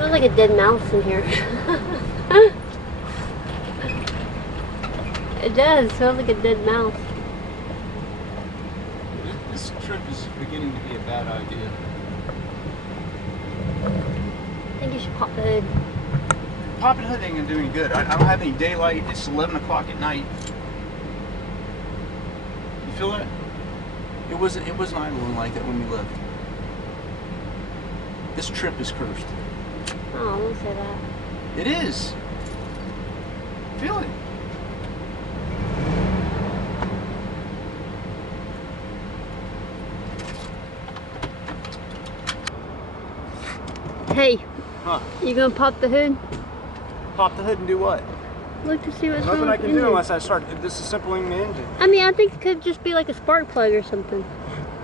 Smells like a dead mouse in here. It does. Smells like a dead mouse. This trip is beginning to be a bad idea. I think you should pop the hood. Popping hood ain't gonna do any good. I don't have any daylight. It's 11 o'clock at night. You feel that? It wasn't idling like that when we left. This trip is cursed. Oh, don't say that. It is. Feel it. Hey, Huh? you gonna pop the hood? Pop the hood and do what? Look to see what's Nothing wrong I with can the do engine. unless I start disassembling the engine. I mean, I think it could just be like a spark plug or something.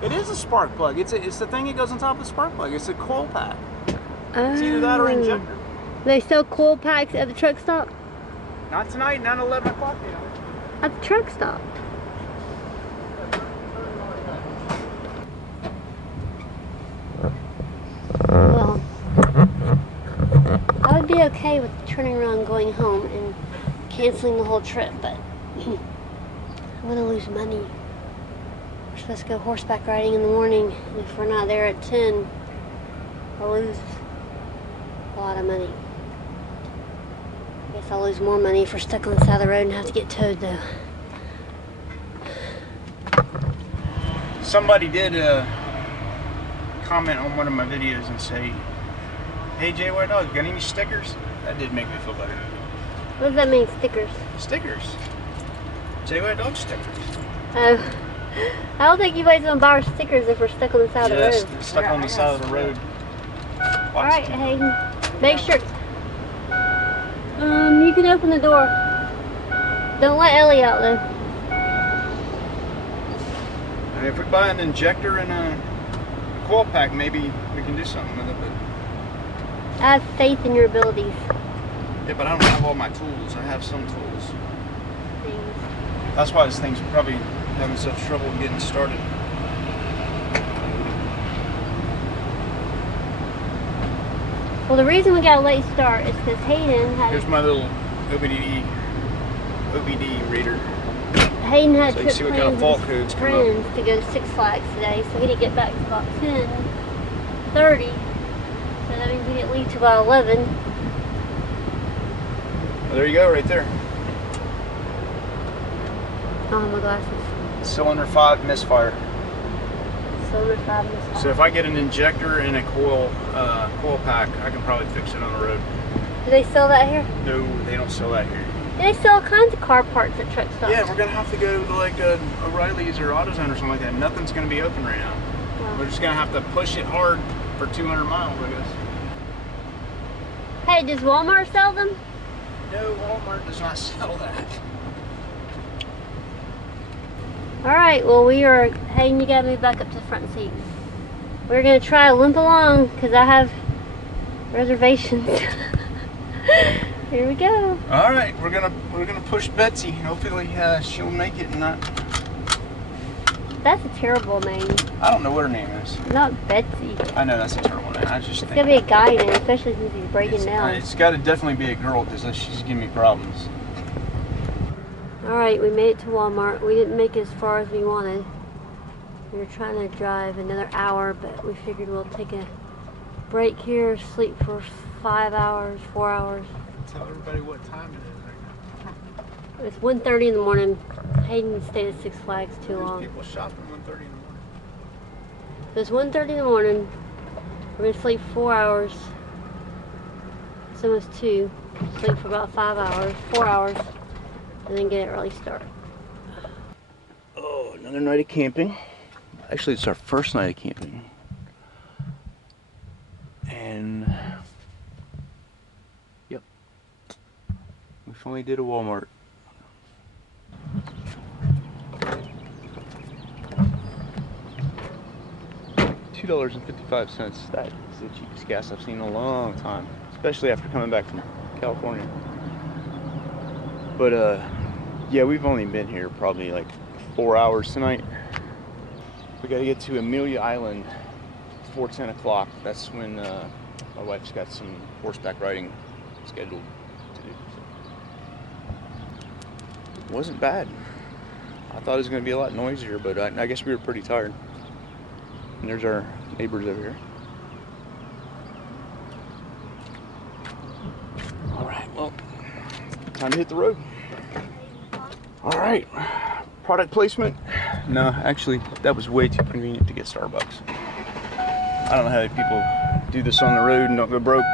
It is a spark plug. It's the thing that goes on top of the spark plug. It's a coil pack. Oh. It's either that or injector. They sell coil packs at the truck stop? Not tonight, not 11 o'clock yet. At the truck stop. Well, I would be okay with turning around and going home and canceling the whole trip, but I'm gonna lose money. We're supposed to go horseback riding in the morning, and if we're not there at 10, I'll lose a lot of money. I guess I'll lose more money if we're stuck on the side of the road and have to get towed though. Somebody did comment on one of my videos and say, "Hey JYDOG, got any stickers?" That did make me feel better. What does that mean, stickers? Stickers. JYDOG stickers. Oh, I don't think anybody's gonna buy our stickers if we're stuck on the side of the Yes, road. they're stuck on the side of the road. Alright, Hayden. Make sure. You can open the door. Don't let Ellie out though. And if we buy an injector and a coil pack, maybe we can do something with it. But I have faith in your abilities. yeah, but I don't have all my tools. I have some tools. That's why this thing's probably having such trouble getting started. Well, the reason we got a late start is because Hayden had Here's my little OBD reader. Hayden had So you trip see what kind of plans fault with codes his come up. friends to go to Six Flags today, so he didn't get back to about 10:30. So that means we didn't leave till about 11. Well, there you go, right there. Oh, my glasses. Cylinder 5 misfire. Silver 5 misfire. So if I get an injector and a coil pack, I can probably fix it on the road. Do they sell that here? No, they don't sell that here. They sell all kinds of car parts at truck stops. Yeah, we're gonna have to go to like a O'Reilly's or AutoZone or something like that. Nothing's gonna be open right now. Wow. We're just gonna have to push it hard for 200 miles, I guess. Hey, does Walmart sell them? No, Walmart does not sell that. Alright, well we are, Hayden, you gotta move back up to the front seat. We're gonna try to limp along because I have reservations. Here we go. All right, we're gonna push Betsy. Hopefully she'll make it and not. That's a terrible name. I don't know what her name is. Not Betsy. I know that's a terrible name. I just It's think gonna be a guy name, especially since he's breaking down. It's got to definitely be a girl because she's giving me problems. Alright, we made it to Walmart. We didn't make it as far as we wanted. We were trying to drive another hour, but we figured we'll take a break here, sleep for 5 hours, 4 hours. Tell everybody what time it is right now. It's 1:30 in the morning. Hayden stayed at Six Flags too long. There's people shopping 1:30 in the morning. So it's 1:30 in the morning. We're gonna sleep 4 hours. It's almost 2. Sleep for about 5 hours, 4 hours, and then get an early start. Oh, another night of camping. Actually, it's our first night of camping. And yep, we finally did a Walmart. $2.55. That is the cheapest gas I've seen in a long time, especially after coming back from California. But yeah, we've only been here probably like 4 hours tonight. We got to get to Amelia Island before 10 o'clock. That's when My wife's got some horseback riding scheduled to do. So. It wasn't bad. I thought it was going to be a lot noisier, but I guess we were pretty tired. And there's our neighbors over here. All right, well, time to hit the road. All right, product placement. No, actually, that was way too convenient to get Starbucks. I don't know how people do this on the road and don't go broke.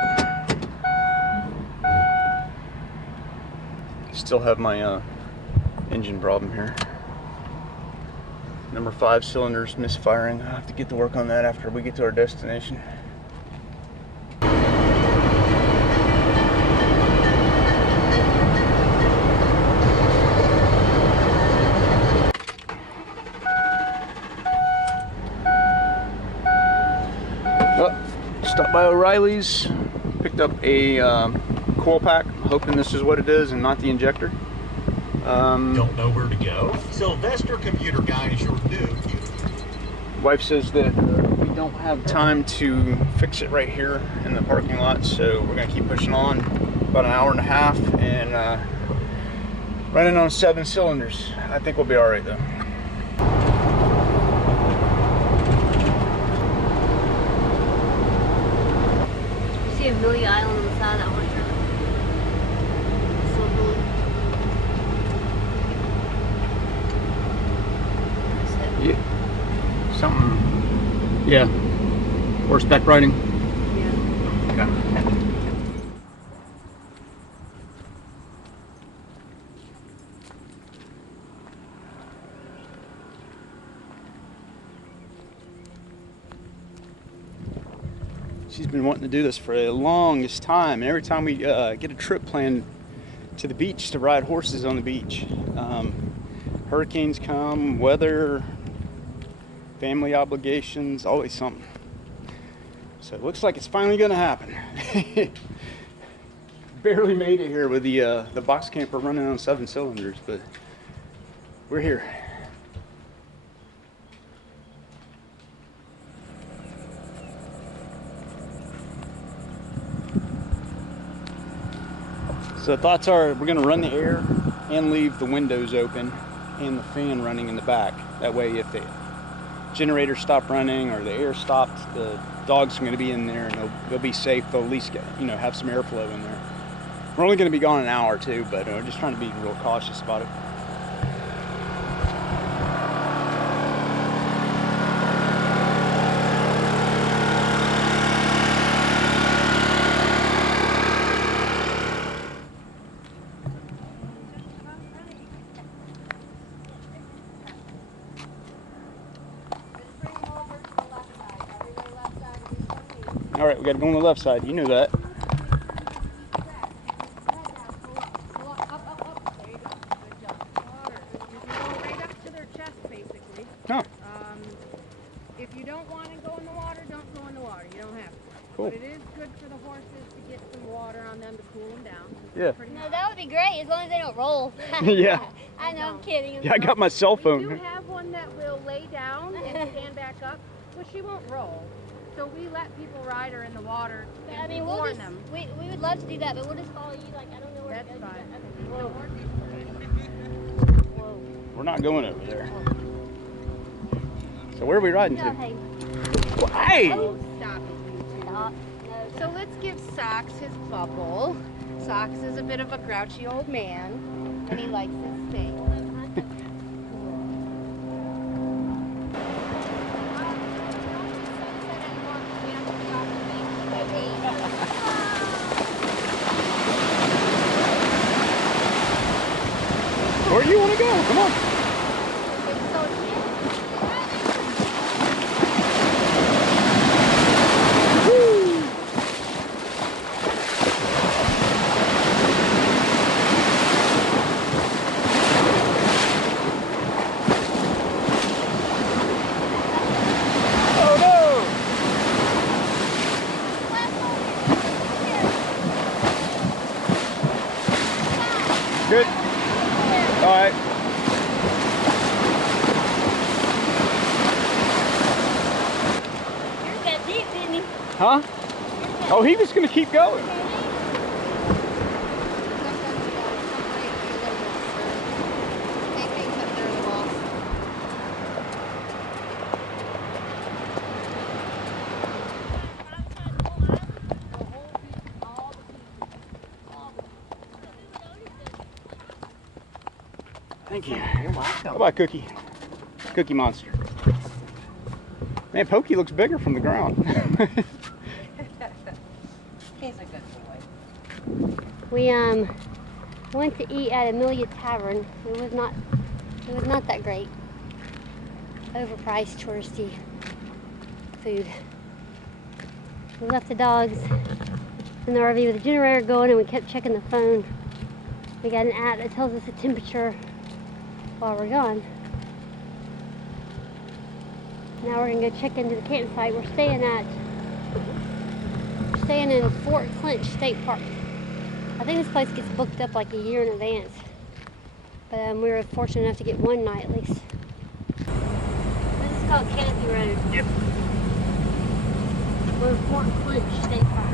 Still have my engine problem here. Number 5 cylinders misfiring. I'll have to get to work on that after we get to our destination. Stopped by O'Reilly's, picked up a coil pack, hoping this is what it is and not the injector. Don't know where to go? Sylvester Computer Guy is your new. Wife says that we don't have time to fix it right here in the parking lot, so we're gonna keep pushing on about an hour and a half and running on 7 cylinders. I think we'll be all right though. See Amelia Island on the side of that one. So cool. Yeah. Something. Yeah. Horseback riding. Yeah. Okay. She's been wanting to do this for the longest time. And every time we get a trip planned to the beach to ride horses on the beach, hurricanes come, weather, family obligations, always something. So it looks like it's finally gonna happen. Barely made it here with the box camper running on 7 cylinders, but we're here. So the thoughts are we're gonna run the air and leave the windows open and the fan running in the back. That way if the generator stopped running or the air stopped, the dogs are gonna be in there and they'll be safe. They'll at least get, have some airflow in there. We're only gonna be gone an hour or two, but we're just trying to be real cautious about it. All right, we got to go on the left side. You knew that. There you go. Good job. Water. You can go right up to their chest, basically. Huh. If you don't want to go in the water, don't go in the water. You don't have to. Cool. But it is good for the horses to get some water on them to cool them down. Yeah. No, that would be great as long as they don't roll. Yeah. I know, I'm kidding. Yeah, I got my cell We phone. do have one that will lay down and stand back up, but she won't roll. So we let people ride her in the water and I mean, we'll warn just, them. we would love to do that, but we'll just follow you. Like, I don't know where That's to go. fine. Whoa. We're not going over there. So where are we riding No, to? hey. Well, hey! Oh, stop it. Stop. No. So let's give Socks his bubble. Socks is a bit of a grouchy old man, and he likes his steak. Where do you want to go? Come on. Oh no! Good. All right. Yours got deep, didn't he? Huh? Yours got Oh, he was going to keep going. Thank you. You're welcome. Bye-bye, Cookie. Cookie Monster. Man, Pokey looks bigger from the ground. He's a good boy. We went to eat at Amelia Tavern. It was not that great. Overpriced, touristy food. We left the dogs in the RV with the generator going, and we kept checking the phone. We got an app that tells us the temperature while we're gone. Now we're gonna go check into the campsite. We're staying in Fort Clinch State Park. I think this place gets booked up like a year in advance, but we were fortunate enough to get one night at least. This is called Canopy Road. Yep. We're in Fort Clinch State Park.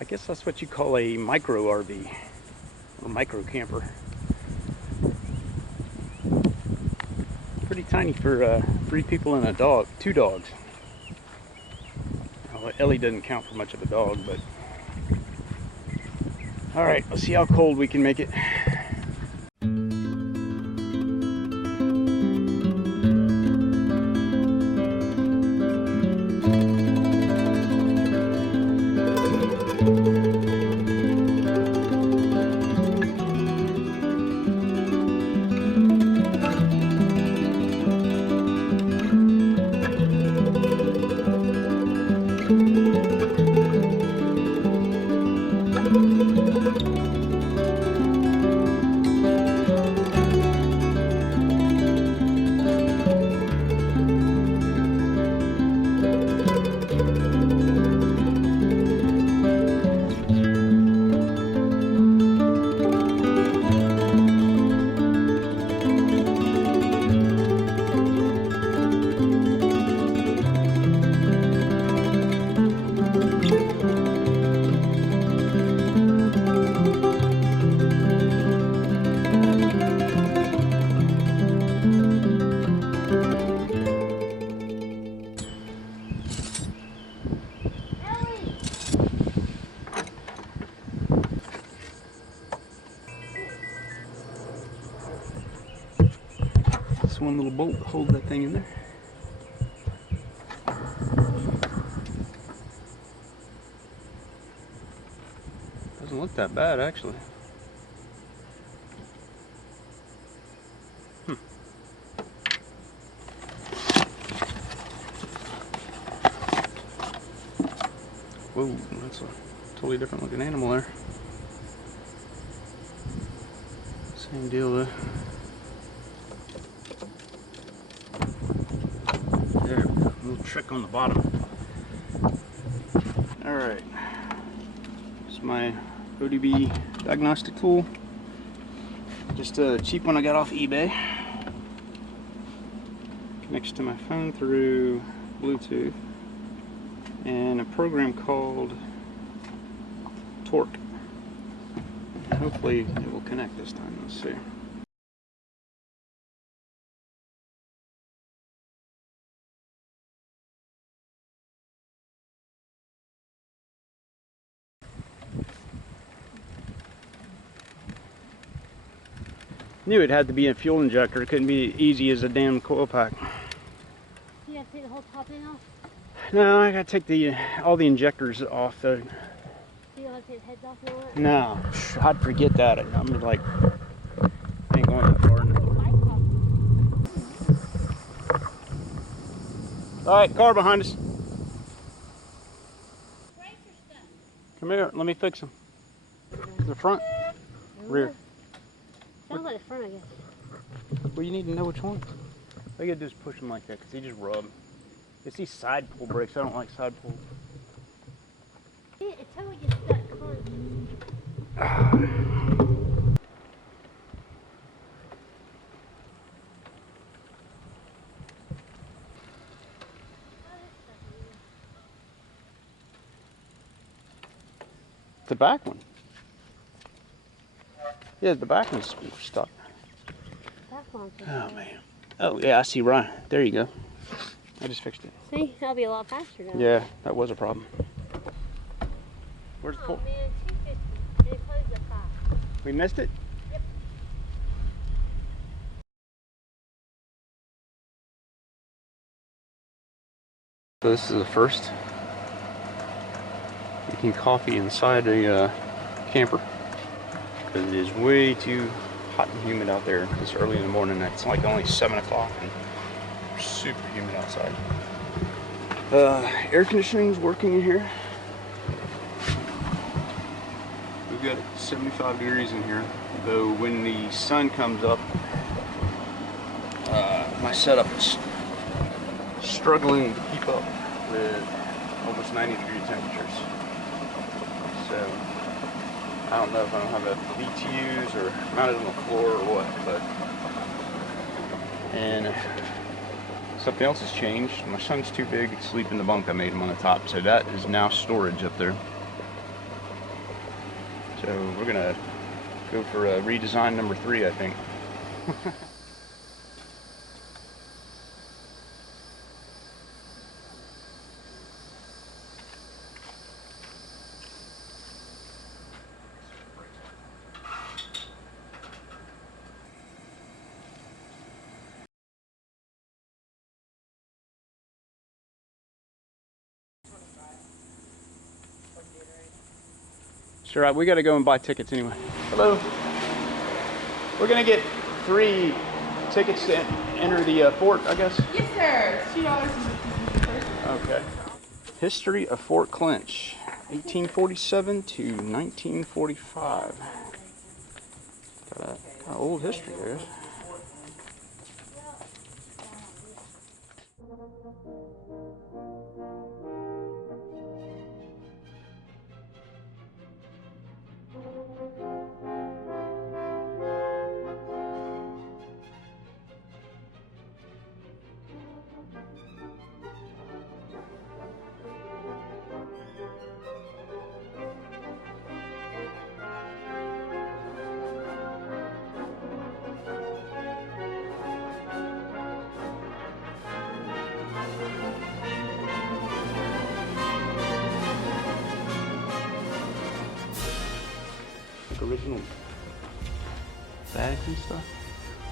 I guess that's what you call a micro RV or micro camper. Pretty tiny for 3 people and a dog, 2 dogs. Well, Ellie doesn't count for much of a dog, but all right, let's see how cold we can make it. One little bolt to hold that thing in there. Doesn't look that bad, actually. Whoa, that's a totally different looking animal there. Same deal though. There we go, a little trick on the bottom. Alright, it's my ODB diagnostic tool. Just a cheap one I got off eBay. Connects to my phone through Bluetooth. And a program called Torque. Hopefully it will connect this time. Let's see. Knew it had to be a fuel injector. It couldn't be easy as a damn coil pack. You have to take the whole top end off? No, I gotta take all the injectors off though. So you don't have to take the heads off and all that? No, I'd forget that. I'm like, I ain't going that far. All right, car behind us. Come here, let me fix them. The front? Rear? Sounds like the front, I guess. Well, you need to know which one. All you gotta do is push them like that, because they just rub. It's these side pull brakes. I don't like side pull. It totally gets stuck. The back one. Yeah, the back one's stuck. Oh man. Oh yeah, I see Ryan. There you go. I just fixed it. See, that'll be a lot faster now. Yeah, that was a problem. Where's the Oh pull? man, 250. They closed at 5. We missed it? Yep. So this is the first making coffee inside a camper, because it is way too hot and humid out there this early in the morning. It's like only 7 o'clock and super humid outside. Air conditioning's working in here. We've got 75 degrees in here, though when the sun comes up, my setup is struggling to keep up with almost 90-degree temperatures. So I don't know if I don't have a BTUs or mounted on the floor or what, but and something else has changed. My son's too big to sleep in the bunk I made him on the top, so that is now storage up there. So we're gonna go for a redesign number 3, I think. Sure, we gotta go and buy tickets anyway. Hello. We're gonna get 3 tickets to enter the fort, I guess. Yes, sir. $2 is the person. Okay. History of Fort Clinch, 1847 to 1945. Got a old history there. Original bags and stuff.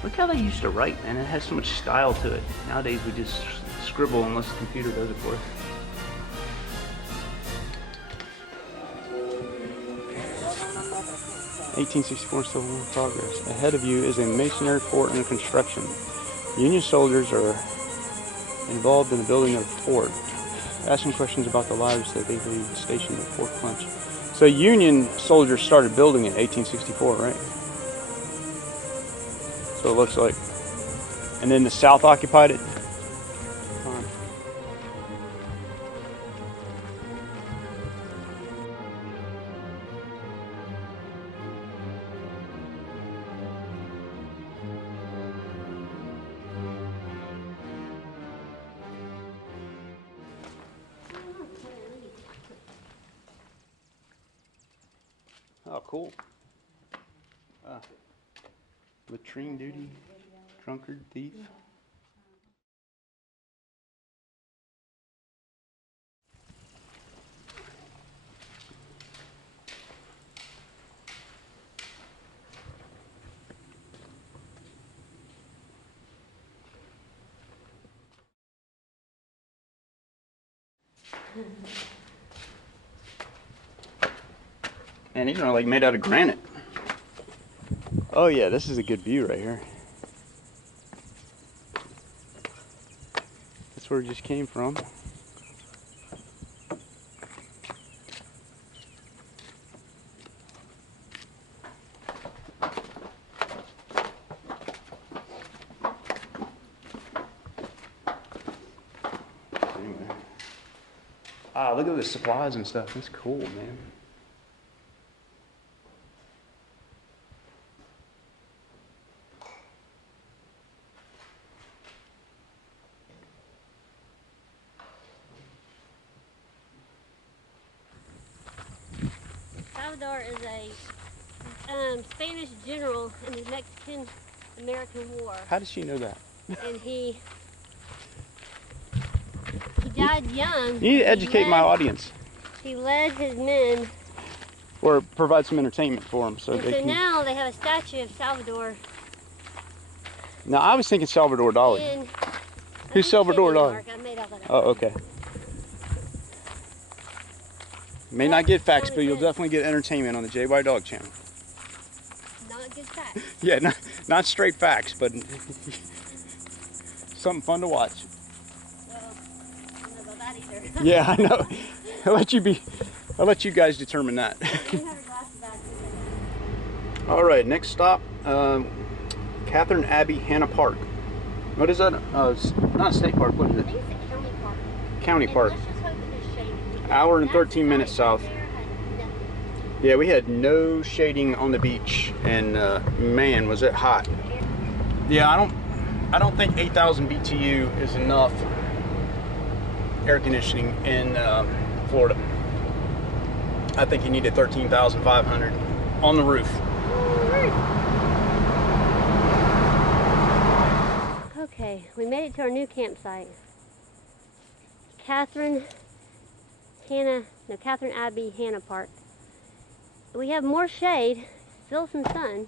Look how they used to write, man. It has so much style to it. Nowadays we just scribble unless the computer does it for us. (1864) still in progress. Ahead of you is a masonry fort under construction. Union soldiers are involved in the building of the fort, asking questions about the lives that they lead stationed at Fort Clinch. So Union soldiers started building in 1864, right? So it looks like. And then the South occupied it. Oh, cool. Latrine duty, drunkard, thief. And these are like made out of granite. Oh yeah, this is a good view right here. That's where it just came from. Anyway. Ah, look at the supplies and stuff. That's cool, man. Salvador is a Spanish general in the Mexican-American War, How does she know that? and he died young. You need to educate my audience. He led his men, Or provide some entertainment for them so and they so can... now they have a statue of Salvador. Now, I was thinking Salvador Dali. in- Who's Salvador Dali? Mark, I made all that up. Oh, okay. May not get facts, but you'll definitely get entertainment on the JYDOG channel. Not good facts. Yeah, not straight facts, but something fun to watch. Well, I don't know about that either. Yeah, I know. I'll let you guys determine that. You have your glasses back. All right, next stop, Catherine Abbey Hanna Park. What is that? It's not a state park. What is I it? think it's a county park. County And park. let's just hope that there's shade. Because Hour and that 13 minutes side south. there had nothing. Yeah, we had no shading on the beach, and man, was it hot. Yeah, I don't think 8,000 BTU is enough air conditioning in Florida. I think you needed 13,500 on the roof. Okay, we made it to our new campsite. Catherine Abbey Hanna Park. We have more shade, still some sun.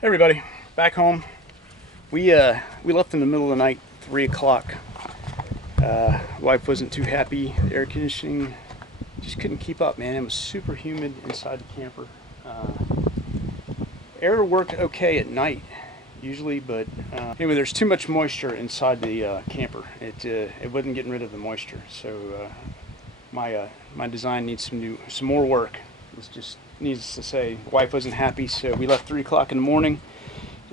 Hey everybody, back home. We left in the middle of the night, 3 o'clock. Wife wasn't too happy. The air conditioning just couldn't keep up, man. It was super humid inside the camper. Air worked okay at night, usually, but anyway, there's too much moisture inside the camper. It wasn't getting rid of the moisture, so my design needs some more work. It's just needs to say, wife wasn't happy, so we left 3 o'clock in the morning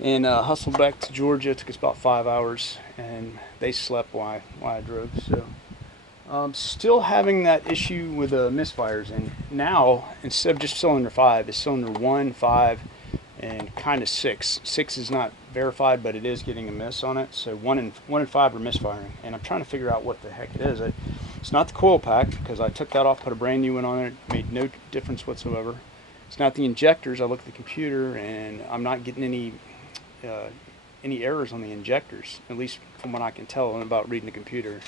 and hustled back to Georgia. It took us about 5 hours, and they slept while I drove. So still having that issue with misfires, and now instead of just cylinder 5, it's cylinder 1, 5, and kind of 6. 6 is not verified, but it is getting a miss on it. So 1 and 5 are misfiring, and I'm trying to figure out what the heck it is. It's not the coil pack, because I took that off, put a brand new one on it. It made no difference whatsoever. It's not the injectors. I looked at the computer, and I'm not getting any errors on the injectors, at least from what I can tell. And about reading the computer,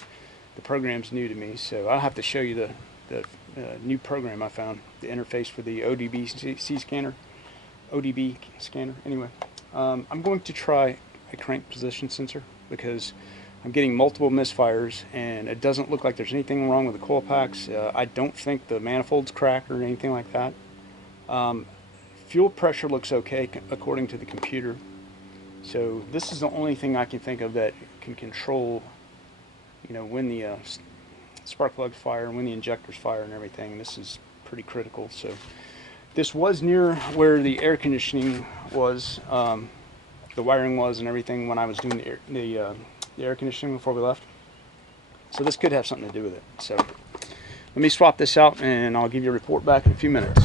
the program's new to me, so I'll have to show you the new program I found, the interface for the ODB scanner. Anyway, I'm going to try a crank position sensor because I'm getting multiple misfires, and it doesn't look like there's anything wrong with the coil packs. I don't think the manifold's cracked or anything like that. Fuel pressure looks okay according to the computer. So this is the only thing I can think of that can control, when the spark plugs fire and when the injectors fire and everything. This is pretty critical. So this was near where the air conditioning was, the wiring was and everything when I was doing the air conditioning before we left. So this could have something to do with it. So let me swap this out, and I'll give you a report back in a few minutes.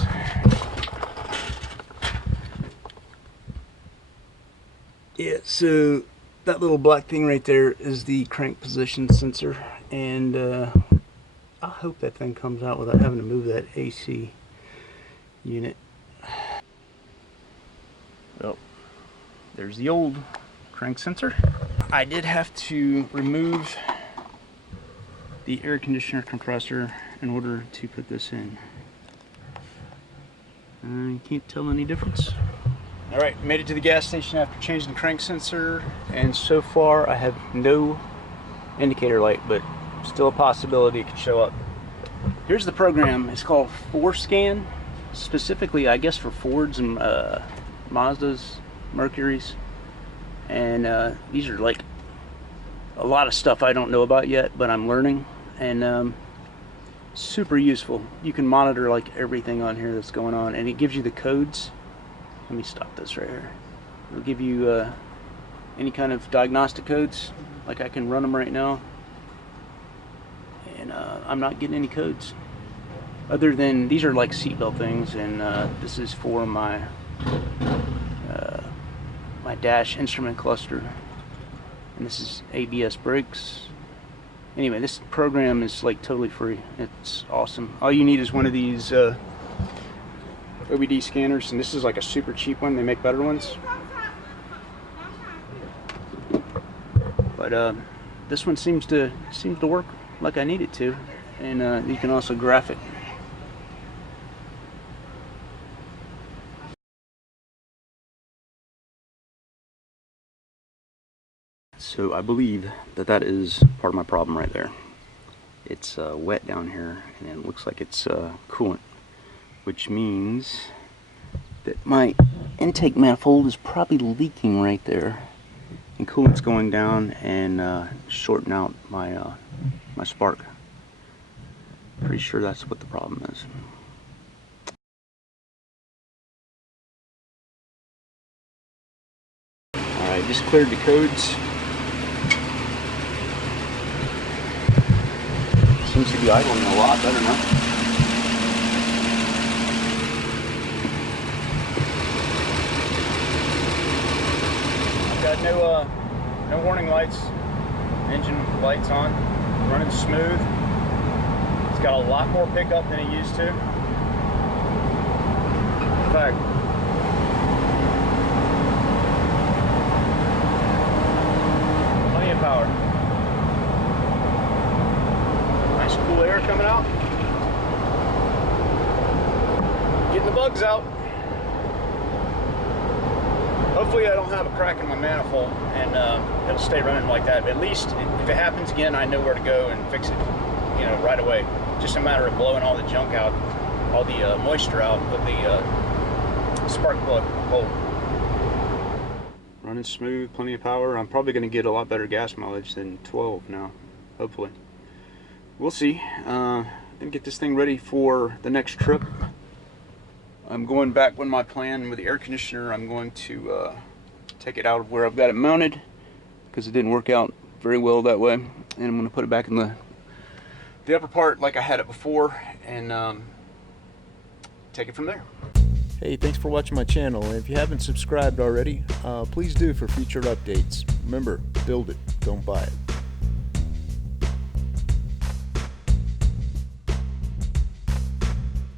Yeah, so that little black thing right there is the crank position sensor, and I hope that thing comes out without having to move that AC unit. Well, there's the old crank sensor. I did have to remove the air conditioner compressor in order to put this in. You can't tell any difference. All right, made it to the gas station after changing the crank sensor, and so far I have no indicator light, but still a possibility it could show up. Here's the program. It's called ForScan, specifically I guess for Fords and Mazdas, Mercuries, and these are like a lot of stuff I don't know about yet, but I'm learning, and super useful. You can monitor like everything on here that's going on, and it gives you the codes. Let me stop this right here. It'll give you any kind of diagnostic codes, like I can run them right now, and I'm not getting any codes other than these are like seatbelt things, and this is for my my dash instrument cluster, and this is ABS brakes. Anyway, this program is like totally free. It's awesome. All you need is one of these OBD scanners, and this is like a super cheap one. They make better ones, but this one seems to work like I need it to, and you can also graph it. So I believe that is part of my problem right there. It's wet down here, and it looks like it's coolant, which means that my intake manifold is probably leaking right there, and coolant's going down and shorting out my my spark. Pretty sure that's what the problem is. All right, just cleared the codes. Seems to be idling a lot better now. I've got no warning lights, engine lights on, running smooth. It's got a lot more pickup than it used to. In fact, plenty of power. Nice cool air coming out. Getting the bugs out. Hopefully I don't have a crack in my manifold, and it'll stay running like that. But at least if it happens again, I know where to go and fix it, you know, right away. Just a matter of blowing all the junk out, all the moisture out of the spark plug hole. Running smooth, plenty of power. I'm probably going to get a lot better gas mileage than 12 now, hopefully. We'll see. I'm gonna get this thing ready for the next trip. I'm going back with my plan with the air conditioner. I'm going to take it out of where I've got it mounted, because it didn't work out very well that way, and I'm going to put it back in the upper part like I had it before, and take it from there. Hey, thanks for watching my channel, and if you haven't subscribed already, please do for future updates. Remember, build it, don't buy it.